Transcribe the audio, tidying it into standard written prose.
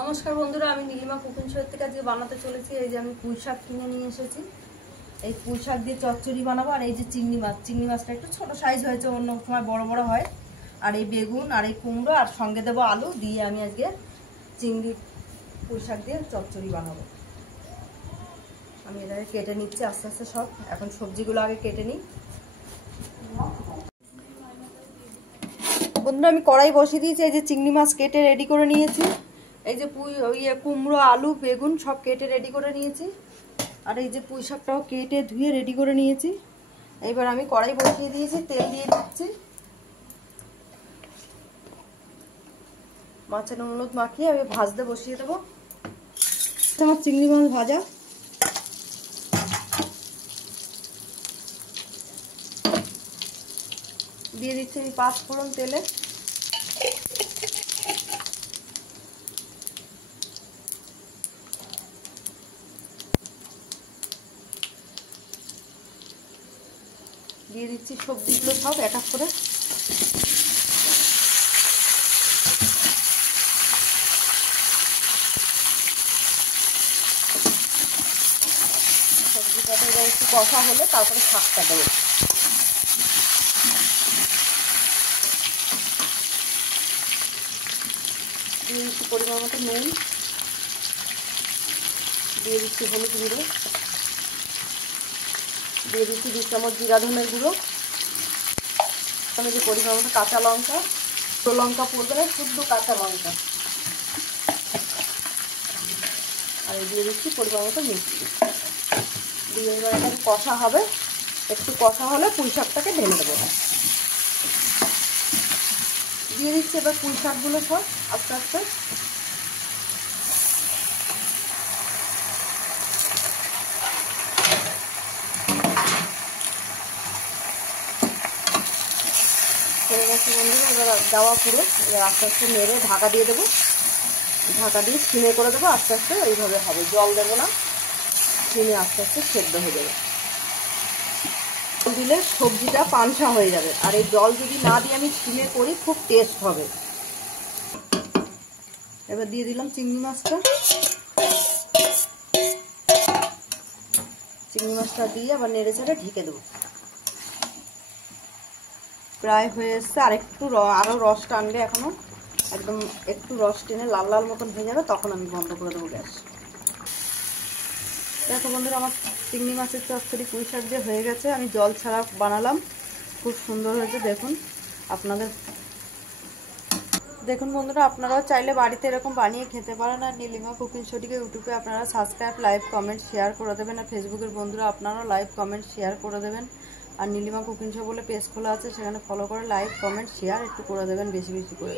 নমস্কার বন্ধুরা, আমি নীলিমা কুকিং শো থেকে আজকে বানাতে চলেছি। এই যে আমি পুঁই শাক কিনে নিয়ে এসেছি। এই পুঁই শাক দিয়ে চচ্চড়ি বানাবো। আর এই যে চিংড়ি মাছটা একটু ছোট সাইজ হয়েছে, অন্য সময় বড় বড় হয়। আর এই বেগুন আর এই কুমড়ো আর সঙ্গে দেবো আলু দিয়ে আমি আজকে চিংড়ি পুঁই শাক দিয়ে চচ্চড়ি বানাবো। আমি এটাকে কেটে নিচ্ছি আস্তে আস্তে সব। এখন সবজিগুলো আগে কেটে নিই। বন্ধুরা, আমি কড়াই বসিয়ে দিয়েছি। এই যে চিংড়ি মাছ কেটে রেডি করে নিয়েছি। এই যে কুমড়ো আলু বেগুন সব কেটে রেডি করে নিয়েছি। আর এই যে পুঁই শাকটাও কেটে ধুয়ে রেডি করে নিয়েছি। এইবার আমি কড়াই বসিয়ে দিয়েছি, তেল দিয়ে দিচ্ছি। মাছের হলুদ মাখিয়ে আমি ভাজতে বসিয়ে দেবো। আমার চিংড়ি মাছ ভাজা। দিয়ে দিচ্ছি আমি 5 ফোড়ন তেলে। দিয়ে দিচ্ছি সবজিগুলো সব এক এক করে। সবজিটাতে একটু কষা হলে তারপরে শাকটা দেবো। দিয়ে দিচ্ছি পরিমাণ মতো নুন, দিয়ে দিচ্ছি হলুদ গুঁড়ো, দিয়ে দিচ্ছি 2 চামচ জিরা ধনের গুঁড়ো। আমি যে পরিমাণ মতো কাঁচা লঙ্কা, তো লঙ্কা পড়বে না, শুদ্ধ কাঁচা লঙ্কা। আর দিয়ে দিচ্ছি পরিমাণ মতো মিষ্টি। দিয়ে এবার এটা কষা হবে। একটু কষা হলে পুঁই শাকটাকে ঢেলে দেবো। দিয়ে দিচ্ছি এবার পুঁই শাকগুলো সব আস্তে আস্তে। হয়ে গেছে বন্ধুরা, এবার দেওয়া পুরো। এবার আস্তে আস্তে নেড়ে ঢাকা দিয়ে দেবো। ঢাকা দিয়ে সিমে করে দেবো। আস্তে আস্তে এইভাবে হবে, জল দেবো না, সিমে আস্তে আস্তে সেদ্ধ হয়ে যাবে। দিলে সবজিটা পানসা হয়ে যাবে। আর এই জল যদি না দিয়ে আমি সিমে করি খুব টেস্ট হবে। এবার দিয়ে দিলাম চিংড়ি মাছটা। চিংড়ি মাছটা দিয়ে আবার নেড়ে চেড়ে ঢেকে দেবো। প্রায় হয়ে এসছে। আর একটু আরও রস টানবে এখনো। একদম একটু রস টেনে লাল লাল মতন হয়ে যাবে, তখন আমি বন্ধ করে দেবো গ্যাস। দেখো বন্ধুরা, আমার চিংড়ি মাছের চচ্চড়ি পুঁই শাক দিয়ে হয়ে গেছে। আমি জল ছাড়া বানালাম, খুব সুন্দর হয়েছে। দেখুন বন্ধুরা, আপনারাও চাইলে বাড়িতে এরকম বানিয়ে খেতে পারেন। আর নীলিমা কুকিং শোটিকে ইউটিউবে আপনারা সাবস্ক্রাইব, লাইক, কমেন্ট, শেয়ার করে দেবেন। আর ফেসবুকের বন্ধুরা আপনারাও লাইক, কমেন্ট, শেয়ার করে দেবেন। আর নীলিমা কুকিং শো বলে পেজ খোলা আছে, সেখানে ফলো করে লাইক, কমেন্ট, শেয়ার একটু করে দেবেন, বেশি বেশি করে।